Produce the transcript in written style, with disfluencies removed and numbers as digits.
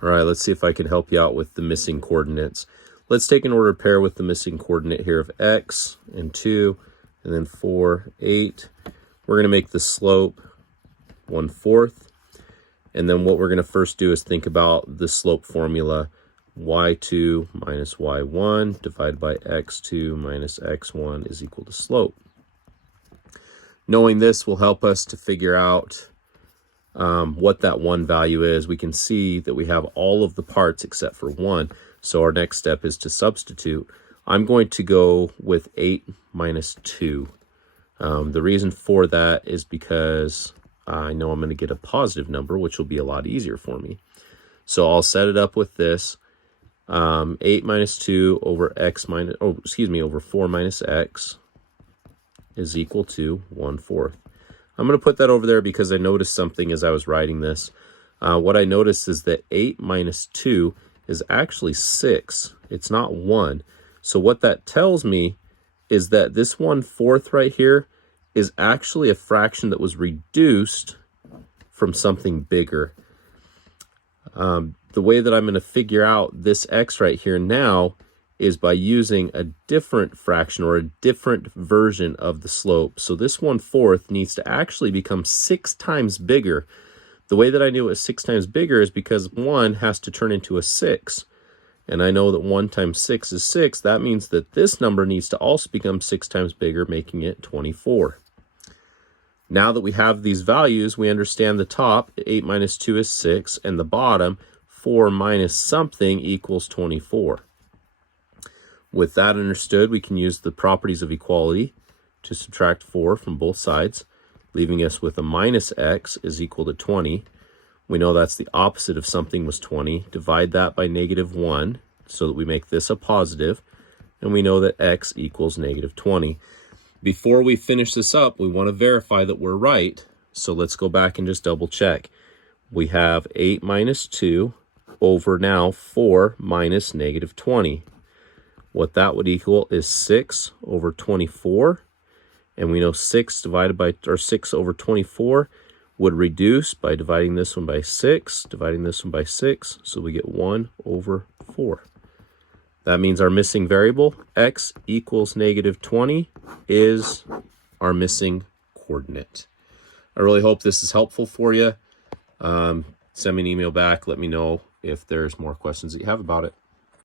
All right, let's see if I can help you out with the missing coordinates. Let's take an ordered pair with the missing coordinate here of x and 2, and then 4, 8. We're going to make the slope 1/4. And then what we're going to first do is think about the slope formula. Y2 minus y1 divided by x2 minus x1 is equal to slope. Knowing this will help us to figure out what that 1 value is. We can see that we have all of the parts except for 1. So our next step is to substitute. I'm going to go with 8 minus 2. The reason for that is because I know I'm going to get a positive number, which will be a lot easier for me. So I'll set it up with this. 8 minus 2 over over 4 minus x is equal to 1/4. I'm going to put that over there because I noticed something as I was writing this. What I noticed is that 8 minus 2 is actually 6. It's not 1. So what that tells me is that this 1/4 right here is actually a fraction that was reduced from something bigger. The way that I'm going to figure out this x right here now is by using a different fraction or a different version of the slope. So this 1/4 needs to actually become 6 times bigger. The way that I knew it was 6 times bigger is because 1 has to turn into a 6. And I know that 1 times 6 is 6. That means that this number needs to also become 6 times bigger, making it 24. Now that we have these values, we understand the top, 8 minus 2 is 6, and the bottom, 4 minus something equals 24. With that understood, we can use the properties of equality to subtract 4 from both sides, leaving us with a minus x is equal to 20. We know that's the opposite of something was 20. Divide that by -1 so that we make this a positive, and we know that x equals -20. Before we finish this up, we want to verify that we're right, so let's go back and just double check. We have 8 minus 2 over now 4 minus -20. What that would equal is 6 over 24, and we know 6 over 24 would reduce by dividing this one by 6, dividing this one by 6, so we get 1/4. That means our missing variable, x equals -20, is our missing coordinate. I really hope this is helpful for you. Send me an email back. Let me know if there's more questions that you have about it.